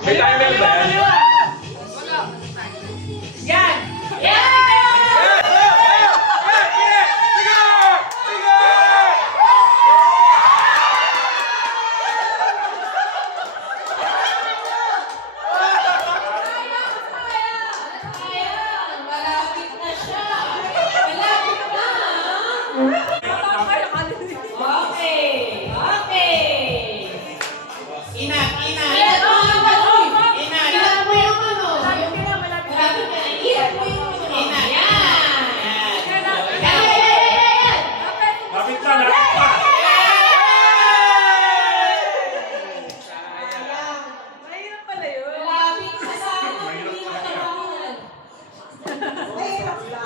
May timer ba yan? Yan! Yan!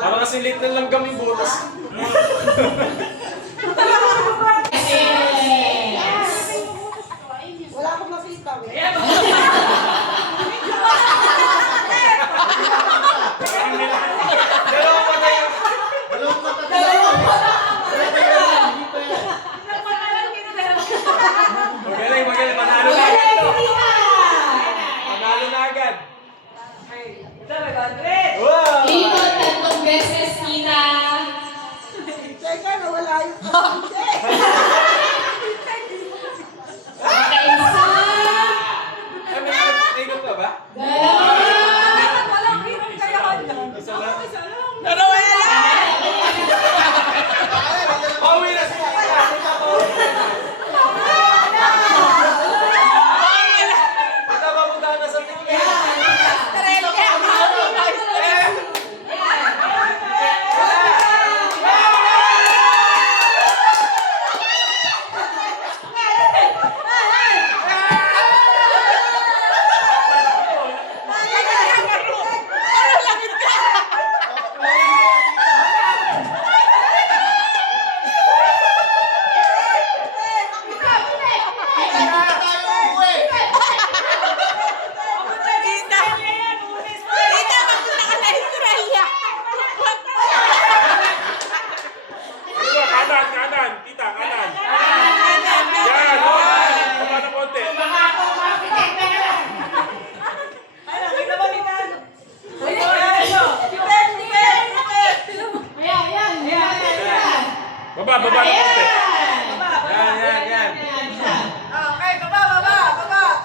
Parang kasi late na lang kami butas. Wala akong makita. Magaling, magaling. Panalo na agad. Panalo na agad. Wow! Dito, tatlong beses kita. Teka, nawala yung kapatid. Kaisa. Ay, may ikot ka ba? Dalawa. Isa lang. Dalawa na lang! Pauwi na si Tita. Tita, papunta na sa tingin. Kanan, tita, kanan. Yan, baba na konti. Baba na konti. Yan. Okay, baba!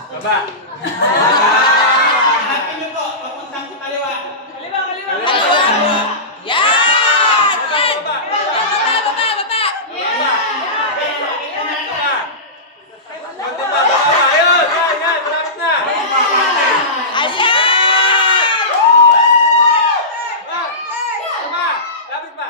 Baba. Hanapin niyo po, papuntang kaliwa. Kaliwa! Yan! Baba. Konti pa, baba. Ayun, yan, malapit na. Baba, lapit pa.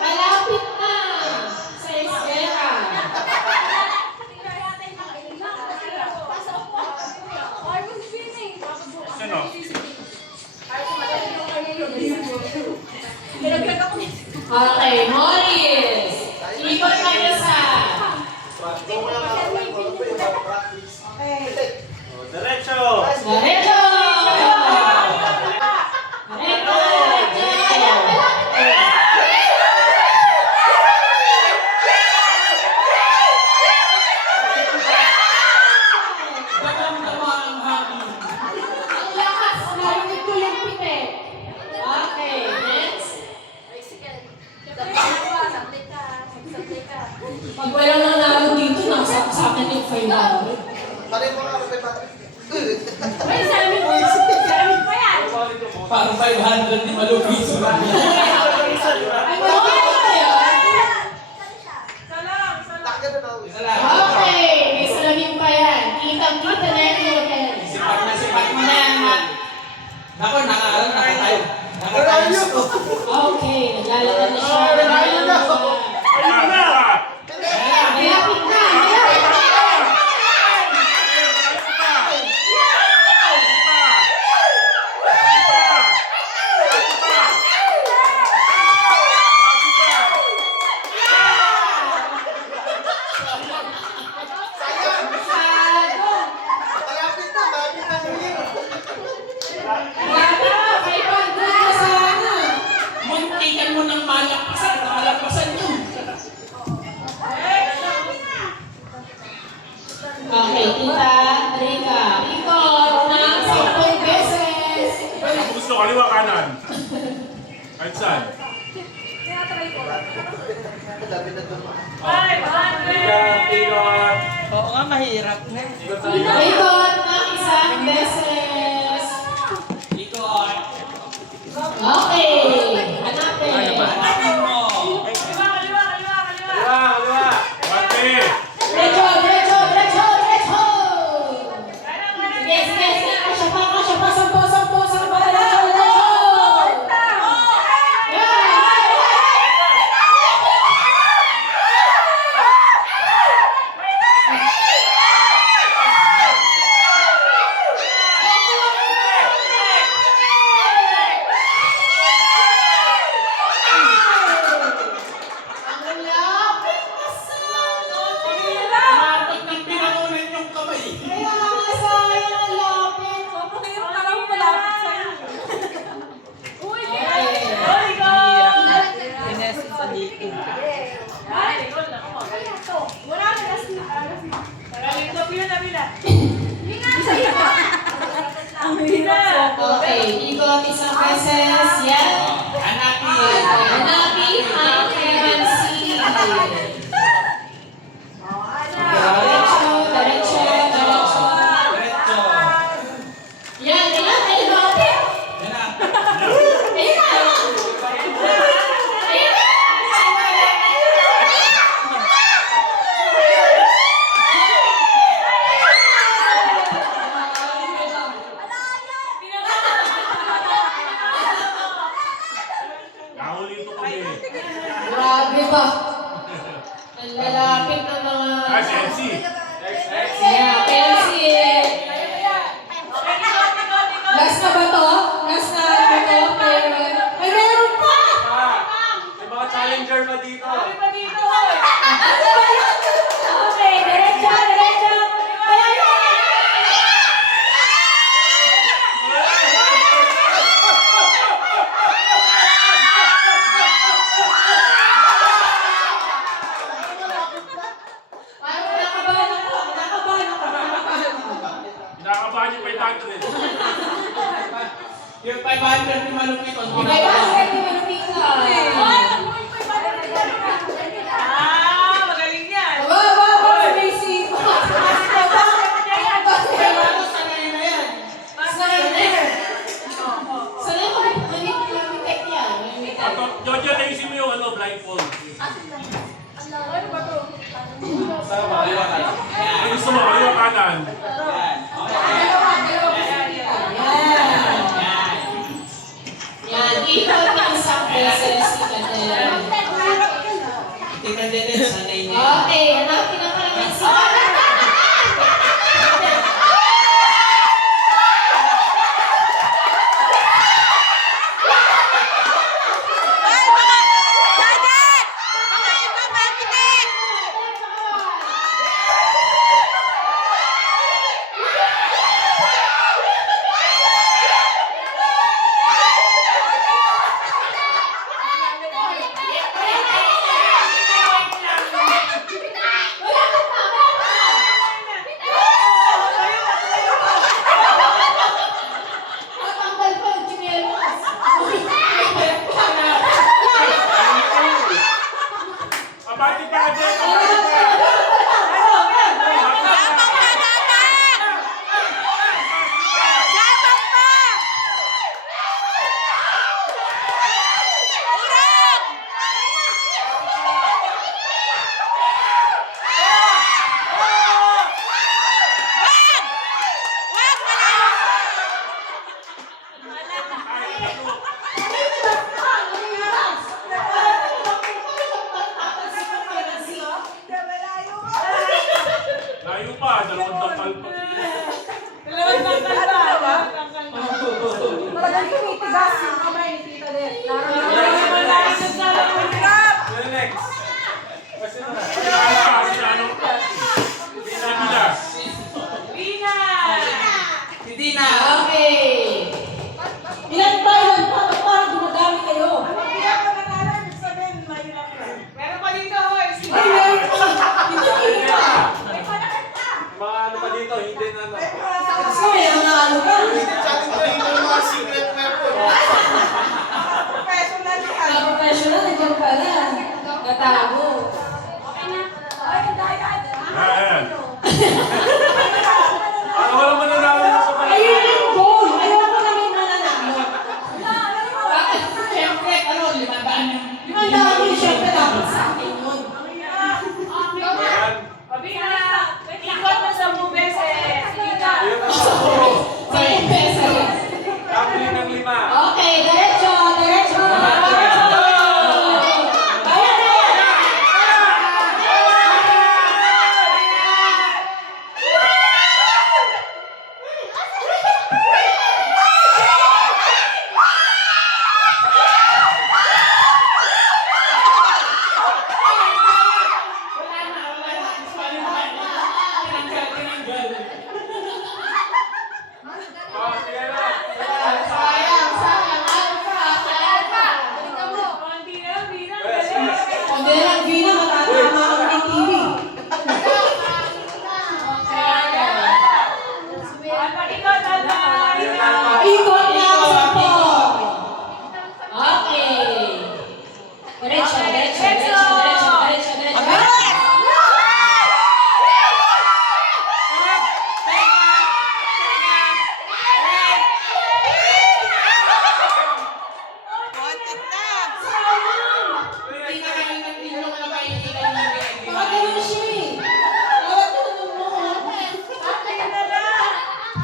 Malapit na sa eskwela. Sino? Okay, Morris. Ikot kayo sa... Diretso. Diretso! Ang lakas, narinig ko yung pitik. Okay, next. Pag walang nanalo dito, nasa sa akin yung 500. Ay, sabi mo pa yan. Parang 500 ni Malupis. Ay, wala ka yan. Isa lang. Okay, may salamin pa yan. Kitang-kita na yung hotel. Sipat mo na yan, ha? Ako, nakaalam, nakatayo. Nakatayo. Okay, naglalakad na siya. Ayun na. Malapit na, malapit na. Malapit na, malapit na New Year. Wala, 500 na sana. Muntikan mo ng malapasan, nakalapasan nyo. Okay, tita, Rika. Ikot ng 10 beses. Kung gusto, kaliwa kanan. Kahit saan. Malapit na doon. Ikot. Oo nga, mahirap na. Ikot ng 1 beses. Ikot. Okay, hanapin. Hanapin mo. Bate. Diretso, diretso, diretso, diretso. Sige, sige, sige. Kasya pa, 10, 10, 10. Diretso, diretso. Ang lapit na sana. Dapat nang pinangunan yung kamay. Kaya nga sayang ang lapit. Ines sa dito. Okay, ikot 1 beses. Yan. Hanapin. Hanapin ang currency. Diretso, diretso, diretso. Diretso. Yan, yan, ay lapit. Yan na. Ayun na. Ayun na. Nahuli ito kami. Grabe ba? Ang lalapit ng mga... Ah, si MC. Yeah, Kelsey. Last na ba to? Last na ba to? Meron. Ay, meron pa! May mga challenger pa dito. Ano ba yun? Okay, diretso, diretso. Ayun! Parang kinakabahan ako. Kinakabahan ako. Kinakabahan yung 500. Yung 500 ni Malupit. May basket ni Manupita. Magaling yan. Wow, si Macy. Sanay na yan. Sanay ko may yan. May tech. Jojo, naisip mo yung blindfold. Sama, kaliwa ka. Yan. Ang gusto mo, kaliwa kanan. Yan. Yan, ikot ng 1 beses. Tingnan din sanay niya. Okay, hanapin ang currency. Matanggal pa yung chinelas. Abati pa, Ate! Abati pa! Layo pa, dalawang tampal pa. Talagang tumitigas yung kamay ni Tita Del. Next. Kasi ano? Sinabilas. din ano. Kasi may nanalo ka. Challenger yung mga secret weapon. Professional yan. Professional, ikaw pala. Katago. Ayan. Ano wala mananalo na sa kanila? Ayun yung goal. Ayoko na may mananalo. Siyempre, ano, 500 yung... Mananalo yun, syempre dapat sa akin yun. Ayan. Ikot mo sa beses. Yun ang sakto. Sa pesa yun. Kapili ng 5. Okay, diretso, diretso. Diretso. Ayan, ayan. Oh, sige na. Sayang, sayang. Alpha, alpha. Hindi lang, Vina, matatama ako ng TV. Ikot na ako sa po. Okay. Diretso, diretso, diretso, diretso, diretso, diretso. Baka ganun siya eh. Bawat tulong mo.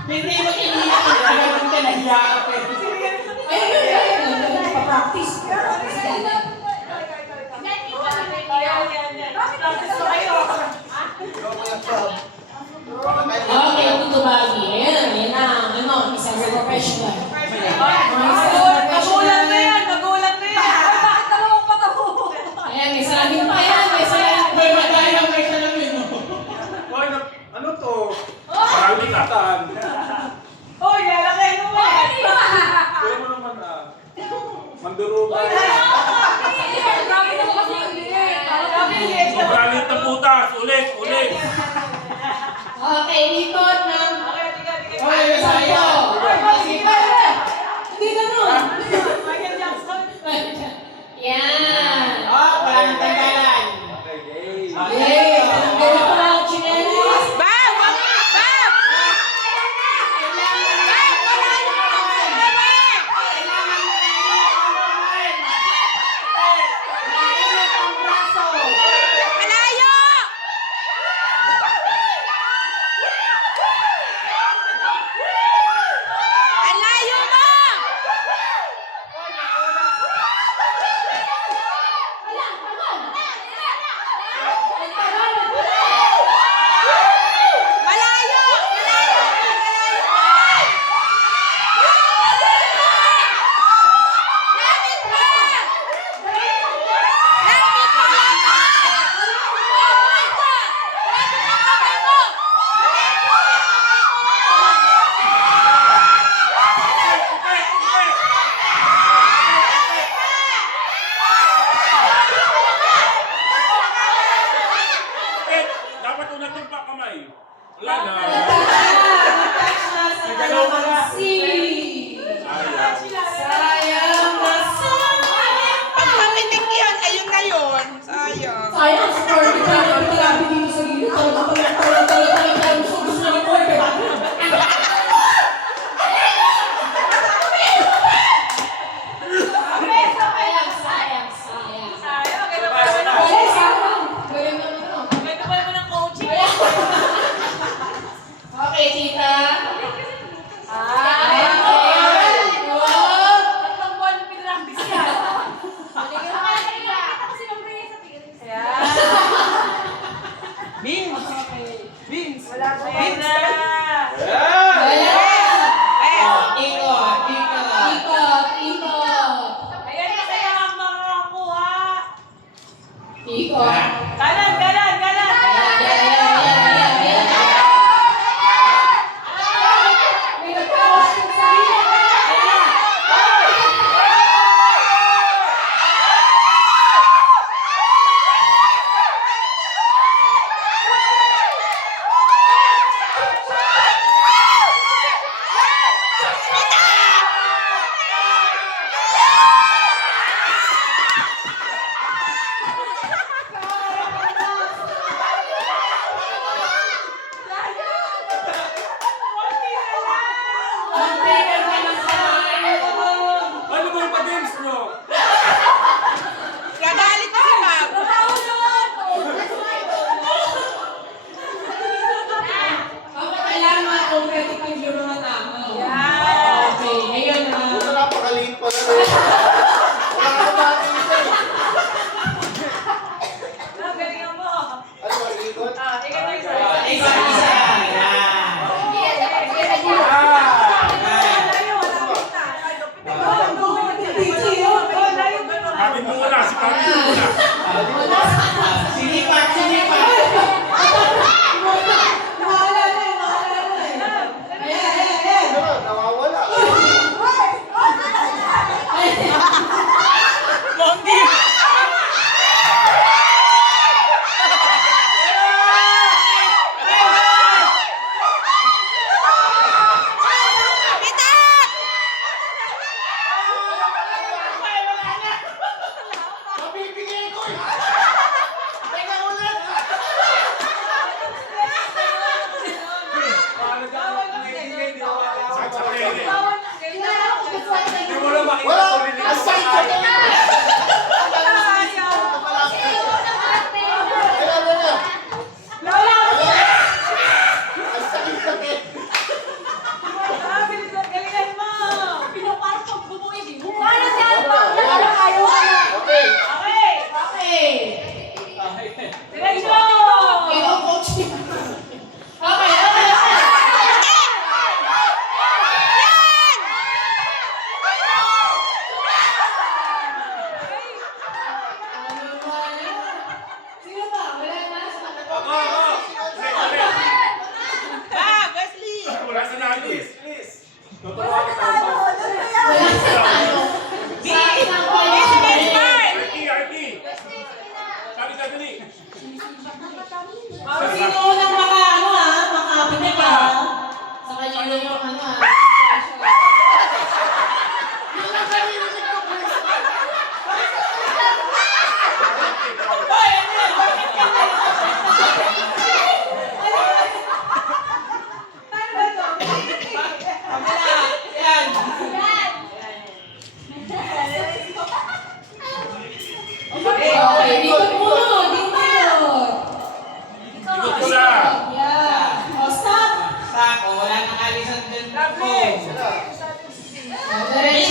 Hindi mo iniyak ko. Talagang ka nahiya ka, pero... Ayun, pa-practice. Okay, ito bagi. Ayan, ayan na. Ano, isang professional. Nagulang na yan. Nagulang na yan. Bakit dalawang patago? Ayan, may salamin pa yan. May salamin. May madaya, may salamin, no? Hoy, ano to? Marami ka. Tan. Uy, lalaki mo ba? Kaya mo naman mandurugan. Sobralit na putas. Ulit, ulit. Okay, ikot ng... Ay, sayo! Hindi ganun. Michael Jackson. Yan. Oh, wala nang tanggalan. Okay, yay. Okay, tanggala pa lang ang chinelas. Dapat unat yung pa kamay. Wala na. Sayang na Pagpapitik yan, ayun na yun. Sayang. sayang, score di ka na talabi dito sa gilid. Talagang gusto na ni Paul. Sayang, sayang, sayang. Sayang, ganun pa Wala, naman. sayang. Galing naman ako. Ganun pa naman ang coaching. Okay, tita. Ay, tatlong buwan pinractice yan. Beans. Beans. Wala na. Yeah! Wala. Ikot, ikot. Ikot, ikot. Ayan na kaya ang makakuha. Ikot. Kanan, kanan, kanan. May nagka-question sa Ay,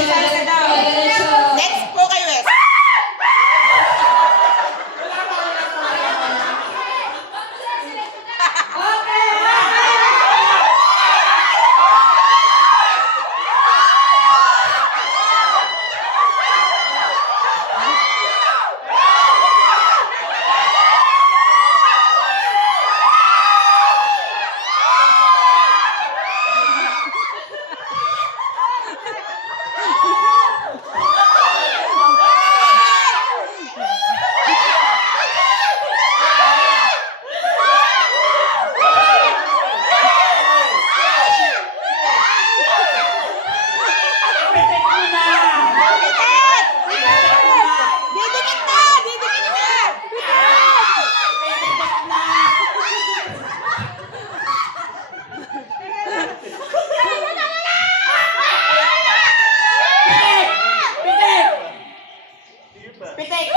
salsa daw. Diretso. Next po kay Wes. Didikit na! Didikit na! Pitik!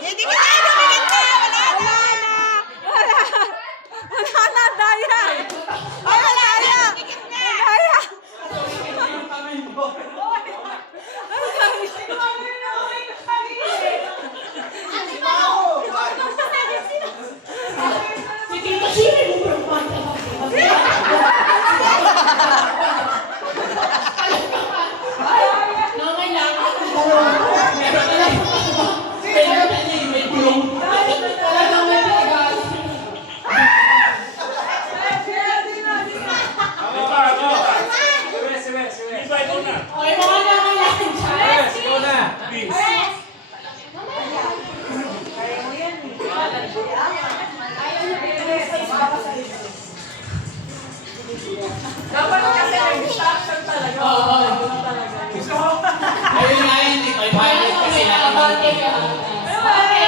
Didikit na! Didikit na! Wala na! Wala na, Daya! Ay, wala na! Daya! Si Tito Shiri mo preocupante ako. Nangailangan ang balon. May pulong. Talagang may pagkakas. Di ba ito na? Okay, mga nangailangan siya. Please. Dapat kasi nag-distraction talaga. Oo. Ayun nga yun, hindi pa ipalit kasi Abante ka. Okay.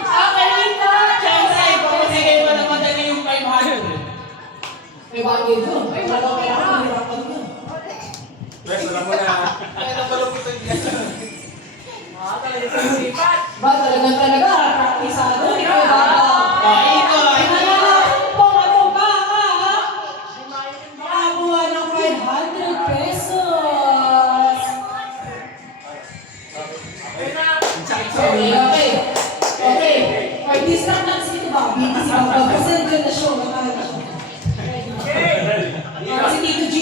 Okay, Lito. Siyempre, pagpasigay pa naman dali yung 500. May bagay doon. May bagay doon. May bagay doon. Wes, alam mo na. Ba, talaga, praktisado. Ikaw ba? Ikaw, Ano ba? Nakakuha ng 500 pesos. Okay. For distract lang si Tito Bobby. Si Bobby. Kasi nandiyan na show. Nakakala siya. Si Tito G.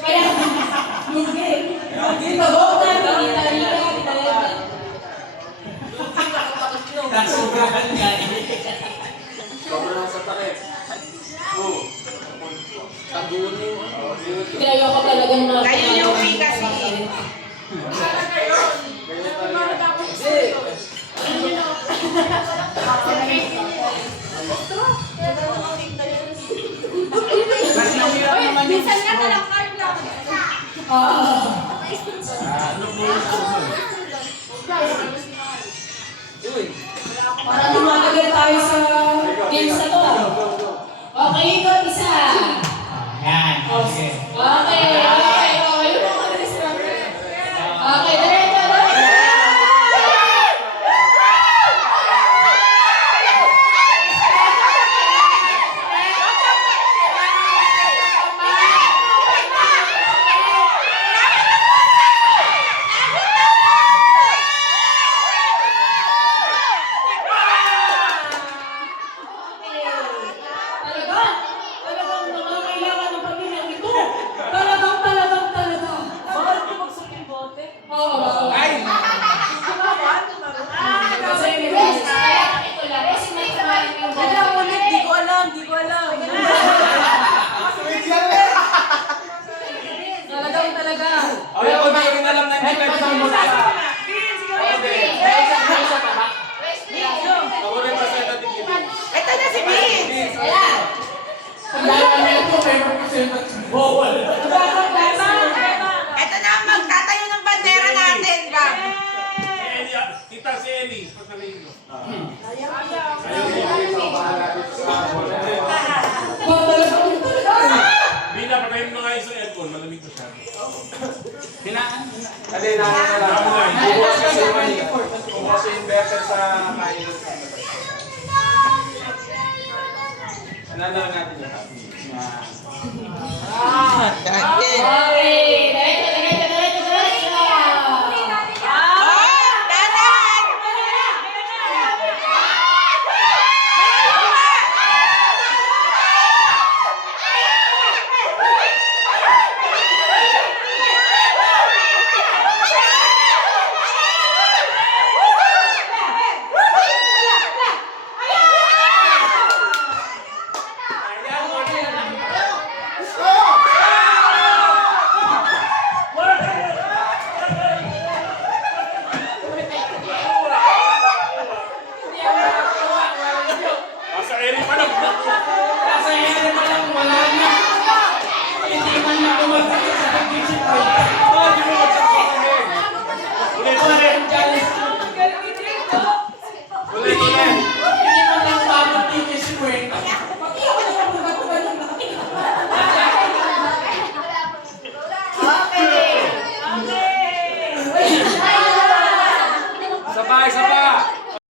Kaya, Lugi. Pabok na. Tita. nasugahan nga eh. Sobrang sa takip. Oo. Tagunin. Kaya ko talaga na. Kayo yung may kasi. Minsan nga talang card lang. Para tumatagal tayo sa games na to. Okay, ikaw isa. Yan, okay. Okay. Okay, diretso. Talagang nangangailangan ng pamilya ito. Talagang. Bawal ko magsok yung bote. Oo. Ay! Kasi may best. Kaya ito lang. Kasi may samahan yung Wala ulit, di ko alam. Talaga. Ay, ako na rin alam na hindi ka mo sa. Ako rin pa sa natin gilid. Ito na si Vince! Ayan. Kailangan na ito, may represent at bawal. Ito na ang magtatayo ng bandera natin, ba? Kita si Eli. Pagkaliin mo. Bina, patayin mo nga yung sa aircon. Malamig na siya. Hindi, namin na lang. Namin na. Bukas kasi yung money. kasi inverter sa kailan sa Alala natin lahat. Dahil. Okay.